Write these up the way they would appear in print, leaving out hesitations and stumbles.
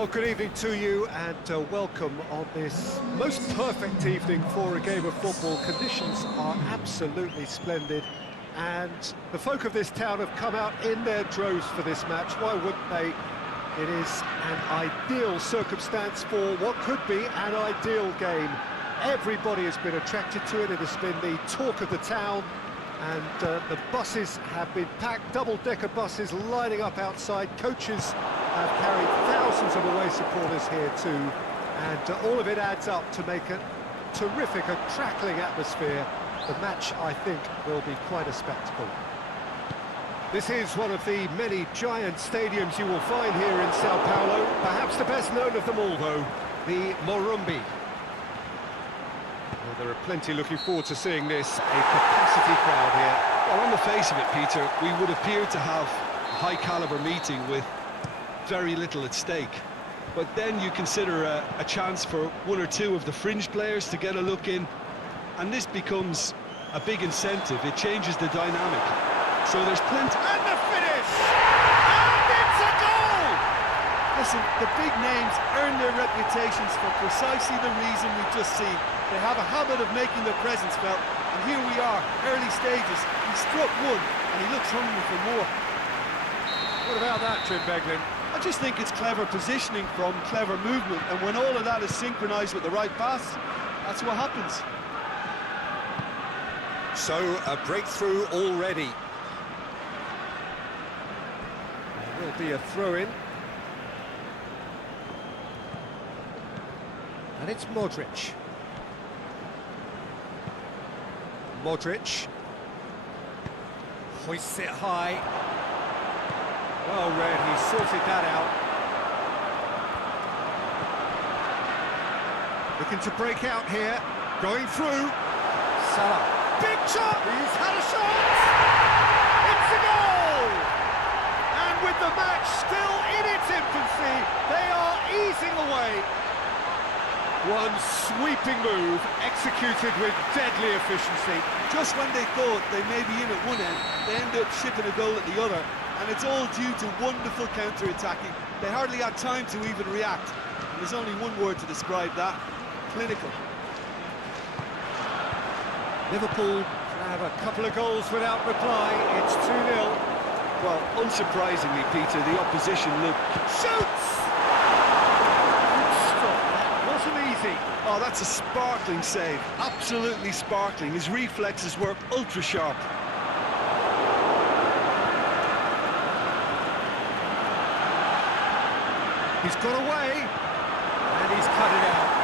Well, good evening to you and welcome on this most perfect evening for a game of football. Conditions are absolutely splendid and the folk of this town have come out in their droves for this match. Why wouldn't they? It is an ideal circumstance for what could be an ideal game. Everybody has been attracted to it. It has been the talk of the town, and the buses have been packed, double-decker buses lining up outside. Coaches have carried thousands of away supporters here too, and all of it adds up to make a terrific, crackling atmosphere. The match, I think, will be quite a spectacle. This is one of the many giant stadiums you will find here in Sao Paulo. Perhaps the best known of them all, though, the Morumbi. Well, there are plenty looking forward to seeing this, a capacity crowd here. Well, on the face of it, Peter, we would appear to have a high-caliber meeting with very little at stake. But then you consider a chance for one or two of the fringe players to get a look in, and this becomes a big incentive. It changes the dynamic. So there's plenty... And the finish! And it's a goal! Listen, the big names earn their reputations for precisely the reason we've just seen. They have a habit of making their presence felt, and here we are, early stages. He struck one, and he looks hungry for more. What about that, Jim Beglin? I just think it's clever positioning from clever movement, and when all of that is synchronised with the right pass, that's what happens. So, a breakthrough already. There will be a throw-in. And it's Modric. Modric. Hoists it high. Well read, he sorted that out. Looking to break out here. Going through. Salah. Big shot! He's had a shot! It's a goal! And with the match still in its infancy, they are easing away. One sweeping move, executed with deadly efficiency. Just when they thought they may be in at one end, they end up shipping a goal at the other, and it's all due to wonderful counter-attacking. They hardly had time to even react. And there's only one word to describe that: clinical. Liverpool have a couple of goals without reply. It's 2-0. Well, unsurprisingly, Peter, the opposition looked... Shoots! Stop, that wasn't easy. Oh, that's a sparkling save. Absolutely sparkling. His reflexes were ultra-sharp. He's got away, and he's cut it out.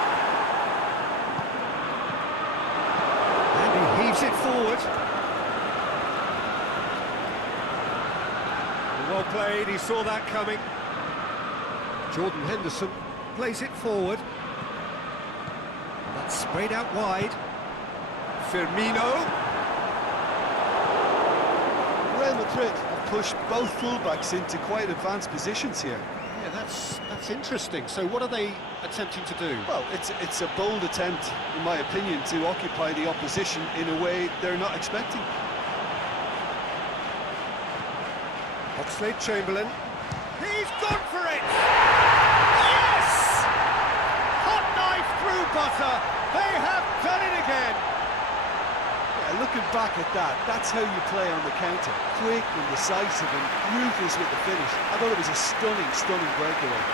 And he heaves it forward. Well played, he saw that coming. Jordan Henderson plays it forward. That's sprayed out wide. Firmino. Real Madrid have pushed both fullbacks into quite advanced positions here. Yeah, that's interesting. So what are they attempting to do? Well, it's a bold attempt, in my opinion, to occupy the opposition in a way they're not expecting. Oxlade-Chamberlain. He's gone for it! Yes! Hot knife through butter. They have done it again. Yeah, looking back at that, that's how you play on the counter. Quick and decisive and ruthless with the finish. I thought it was a stunning, stunning breakaway.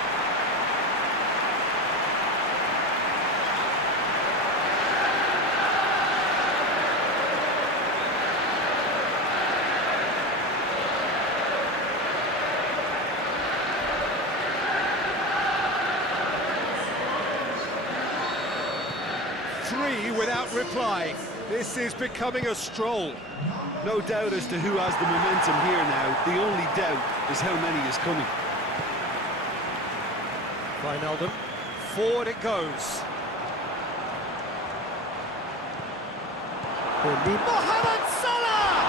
Three without reply. This is becoming a stroll. No doubt as to who has the momentum here now. The only doubt is how many is coming. Wijnaldum. Forward it goes. Mohamed Salah!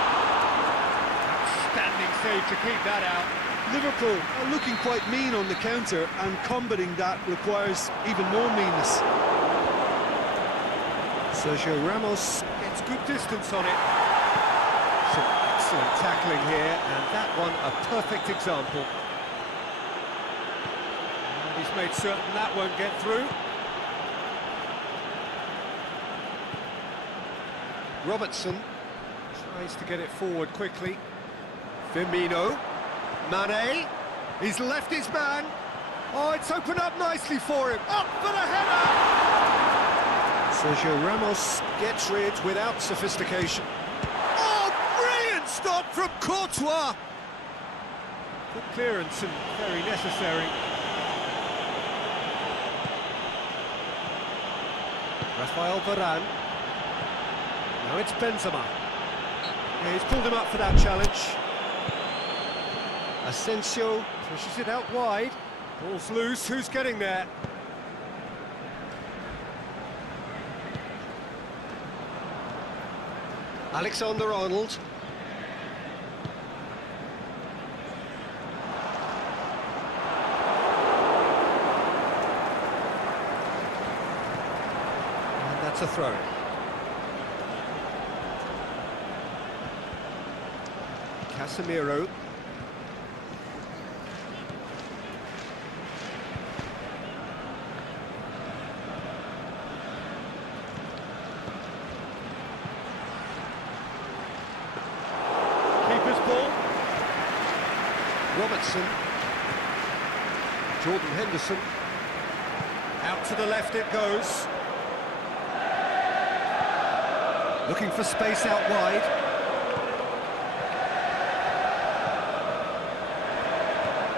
Standing save to keep that out. Liverpool are looking quite mean on the counter, and combating that requires even more meanness. Sergio Ramos gets good distance on it. Some excellent tackling here, and that one a perfect example. And He's made certain that won't get through. Robertson tries to get it forward quickly. Firmino. Mane. He's left his man. Oh, it's opened up nicely for him. Up for the header! Sergio Ramos gets rid without sophistication. Oh, brilliant stop from Courtois! Good clearance and very necessary. Rafael Varane. Now it's Benzema. Yeah, he's pulled him up for that challenge. Asensio pushes it out wide. Ball's loose, who's getting there? Alexander-Arnold. And that's a throw. Casemiro. Keeper's ball. Robertson. Jordan Henderson. Out to the left it goes. Looking for space out wide.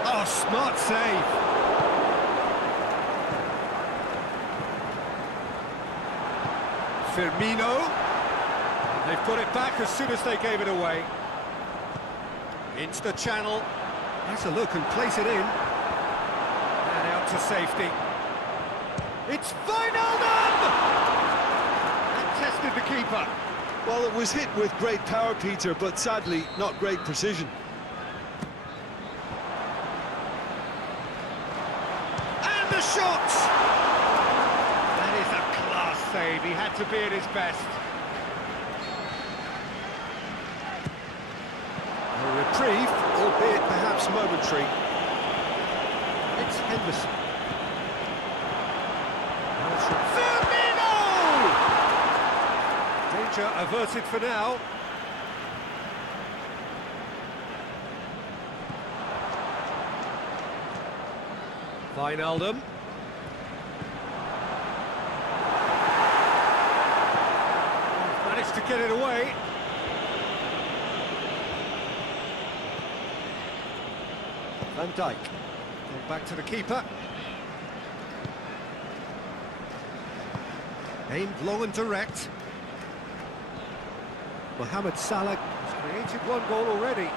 Oh, smart save. Firmino. They've got it back as soon as they gave it away. Into the channel. Has a look and place it in. And out to safety. It's Wijnaldum! And tested the keeper. Well, it was hit with great power, Peter, but sadly not great precision. And the shot! That is a class save. He had to be at his best. A reprieve, albeit perhaps momentary. It's Henderson. Firmino! Danger averted for now. Wijnaldum. Managed to get it away. Van Dijk. Gone back to the keeper. Aimed long and direct. Mohamed Salah has created one goal already.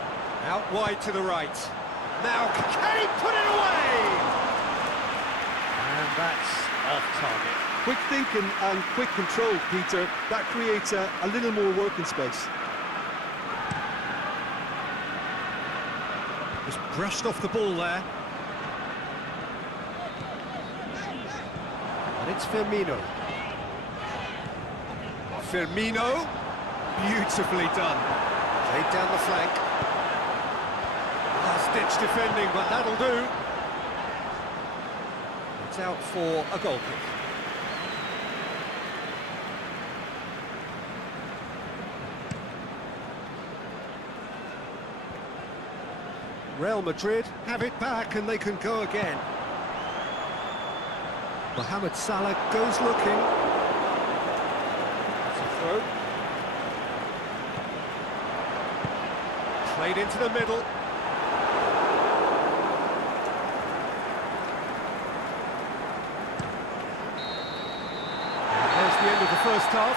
Out wide to the right. Now, can he put it away? And that's off target. Quick thinking and quick control, Peter. That creates a little more working space. Just brushed off the ball there. And it's Firmino. Firmino. Beautifully done. Played down the flank. Last-ditch defending, but that'll do. It's out for a goal kick. Real Madrid have it back and they can go again. Mohamed Salah goes looking. That's a throw. Played into the middle. And there's the end of the first half.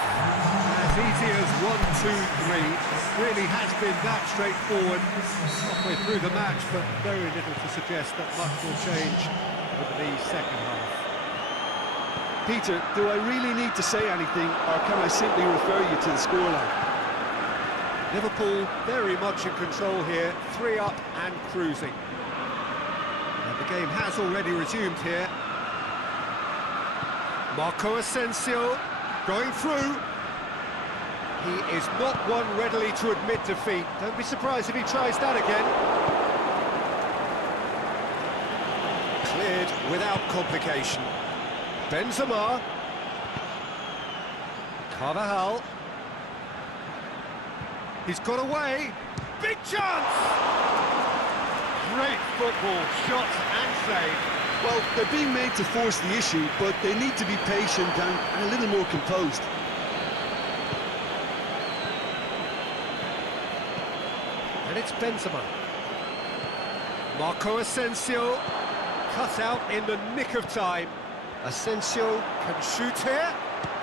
As easy as 1, 2, 3. It really has been that straightforward. Halfway through the match, but very little to suggest that much will change over the second half. Peter, do I really need to say anything, or can I simply refer you to the scoreline? Liverpool very much in control here, 3 up and cruising. And the game has already resumed here. Marco Asensio going through. He is not one readily to admit defeat. Don't be surprised if he tries that again. Cleared without complication. Benzema. Carvajal. He's got away. Big chance! Great football, shots and save. Well, they're being made to force the issue, but they need to be patient and a little more composed. And it's Benzema. Marco Asensio, cut out in the nick of time. Asensio can shoot here.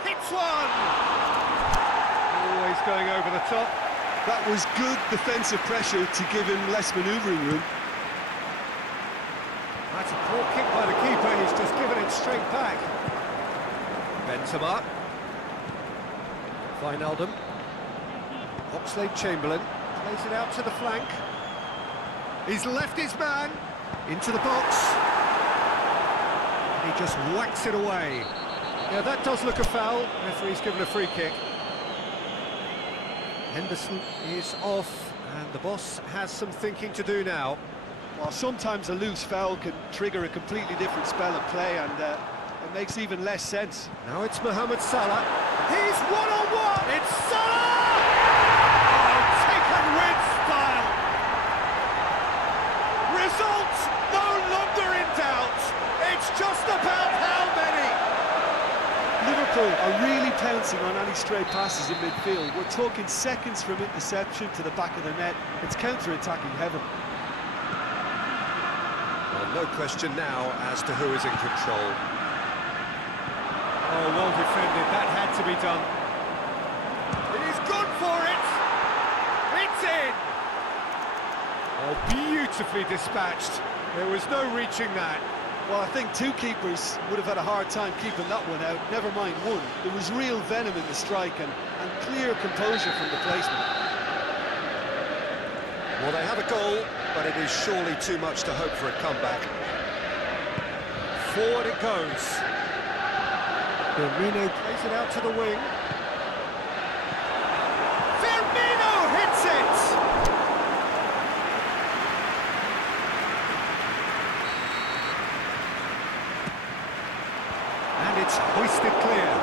Hits one! Always going over the top. That was good defensive pressure to give him less manoeuvring room. That's a poor kick by the keeper, he's just given it straight back. Benzema. Wijnaldum. Oxlade-Chamberlain plays it out to the flank. He's left his man into the box. And he just whacks it away. Yeah, that does look a foul. Referee's given a free kick. Henderson is off, and the boss has some thinking to do now. Well, sometimes a loose foul can trigger a completely different spell of play, and it makes even less sense. Now it's Mohamed Salah. He's one-on-one! It's Salah! Oh, taken with style! Result no longer in doubt. It's just about how many. Liverpool are really pouncing on any stray passes in midfield. We're talking seconds from interception to the back of the net. It's counter-attacking heaven. Well, no question now as to who is in control. Oh, well defended. That had to be done. It is good for it. It's in. Oh, beautifully dispatched. There was no reaching that. Well, I think two keepers would have had a hard time keeping that one out, never mind one. There was real venom in the strike and clear composure from the placement. Well, they have a goal, but it is surely too much to hope for a comeback. Forward it goes. Firmino plays it out to the wing. Firmino hits it! And it's hoisted clear.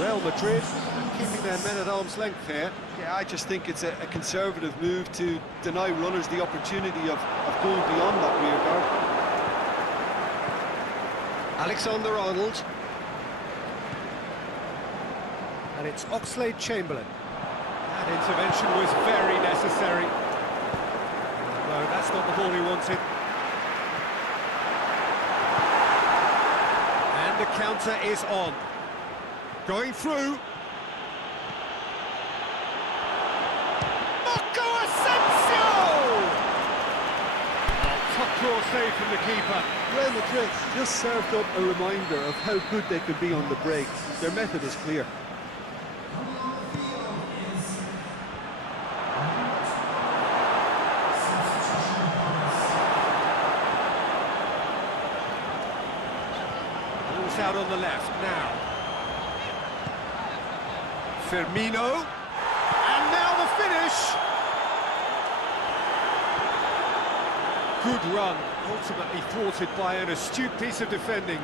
Real Madrid keeping their men at arm's length here. Yeah, I just think it's a conservative move to deny runners the opportunity of going beyond that rear guard. Alexander-Arnold. And it's Oxlade-Chamberlain. That intervention was very necessary. No, that's not the ball he wanted. And the counter is on. Going through. Marco Asensio! Oh, top draw save from the keeper. Real Madrid just served up a reminder of how good they could be on the break. Their method is clear. Ball's out on the left now. Firmino. And now the finish. Good run, ultimately thwarted by an astute piece of defending.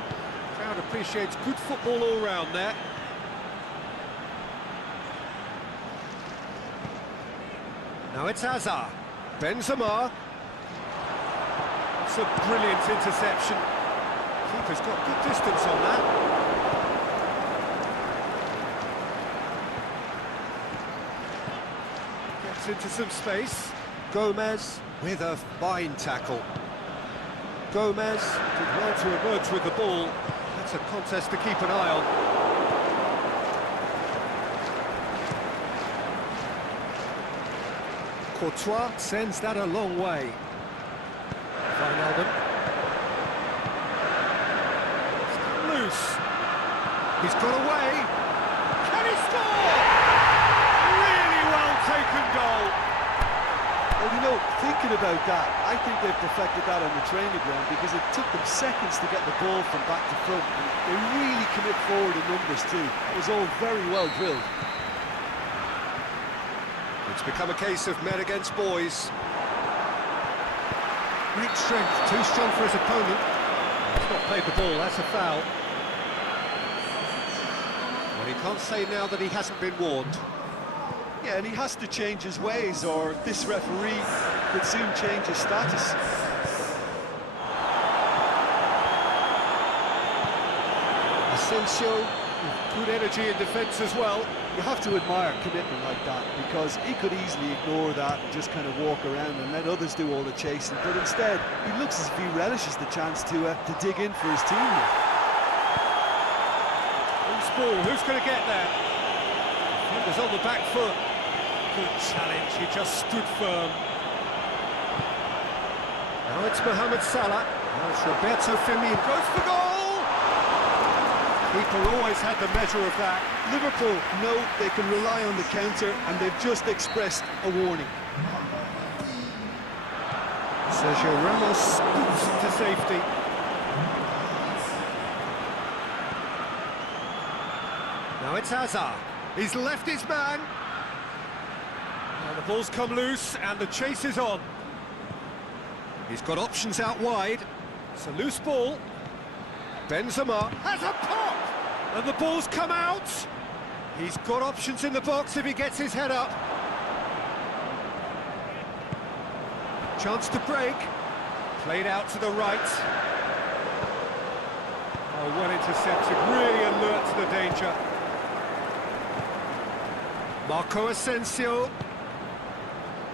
Crowd appreciates good football all round there. Now it's Hazard. Benzema. It's a brilliant interception. Keeper's got good distance on that. Gets into some space. Gomez with a fine tackle. Gomez did well to emerge with the ball. That's a contest to keep an eye on. Courtois sends that a long way. Wijnaldum. Loose. He's got away. Can he score? Really well taken goal. Well, you know, thinking about that, I think they've perfected that on the training ground because it took them seconds to get the ball from back to front, and they really commit forward in numbers too. It was all very well drilled. It's become a case of men against boys. Great strength, too strong for his opponent. He's not played the ball, that's a foul. Well, he can't say now that he hasn't been warned. Yeah, and he has to change his ways, or this referee could soon change his status. Asensio, with good energy in defence as well. You have to admire commitment like that, because he could easily ignore that and just kind of walk around and let others do all the chasing, but instead he looks as if he relishes the chance to dig in for his team here. Loose ball, who's going to get there? Defenders on the back foot. Good challenge, he just stood firm. Now it's Mohamed Salah. Now it's Roberto Firmino. Goes for goal! Keeper always had the measure of that. Liverpool know they can rely on the counter, and they've just expressed a warning. Sergio Ramos scoots to safety. Now it's Hazard. He's left his man. Now the ball's come loose and the chase is on. He's got options out wide. It's a loose ball. Benzema has a pop! And the ball's come out. He's got options in the box if he gets his head up. Chance to break. Played out to the right. Oh, well intercepted. Really alert to the danger. Marco Asensio.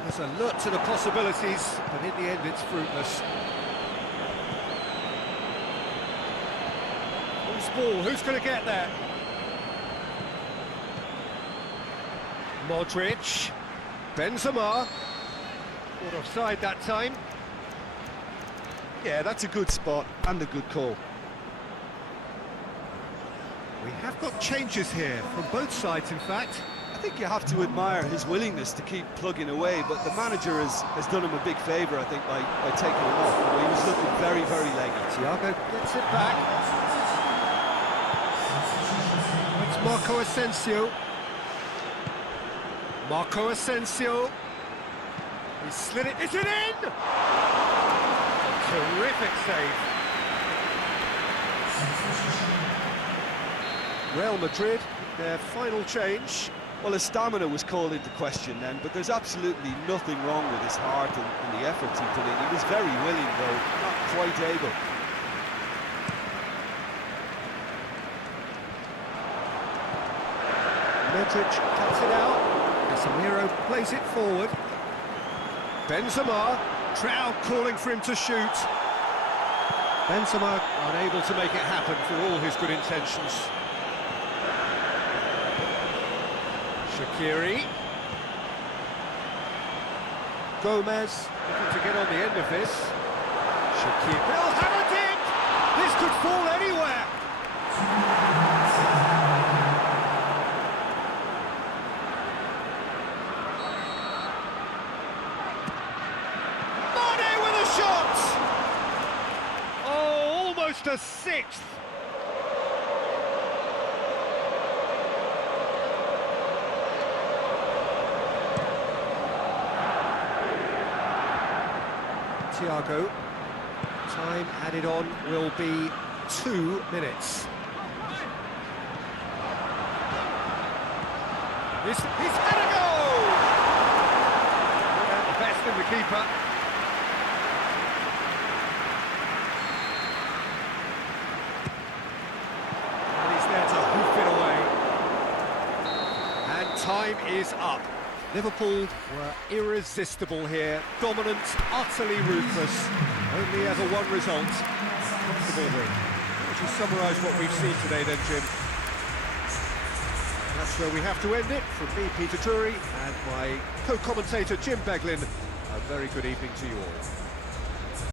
There's alert to the possibilities, but in the end it's fruitless. Loose ball, who's going to get there? Modric. Benzema. Caught offside that time. Yeah, that's a good spot and a good call. We have got changes here, from both sides in fact. I think you have to admire his willingness to keep plugging away, but the manager has done him a big favour, I think, by taking him off. He was looking very, very leggy. Thiago gets it back. It's Marco Asensio. Marco Asensio. He slid it. Is it in? Terrific save. Real Madrid, their final change. Well, his stamina was called into question then, but there's absolutely nothing wrong with his heart and the efforts he put in. He was very willing, though, not quite able. Modric cuts it out. Casemiro plays it forward. Benzema. Trout calling for him to shoot. Benzema unable to make it happen for all his good intentions. Shaqiri. Gomez looking to get on the end of this. Shaqiri. They'll have a dig! This could fall anywhere! Mane with a shot! Oh, almost a sixth! Thiago. Time added on will be 2 minutes. He's had a goal! Brought out the best in the keeper. And he's there to hoof it away. And time is up. Liverpool were irresistible here, dominant, utterly ruthless. Only ever one result, comfortable win. Would you summarise what we've seen today then, Jim? That's where we have to end it. From me, Peter Drury, and my co-commentator, Jim Beglin. A very good evening to you all.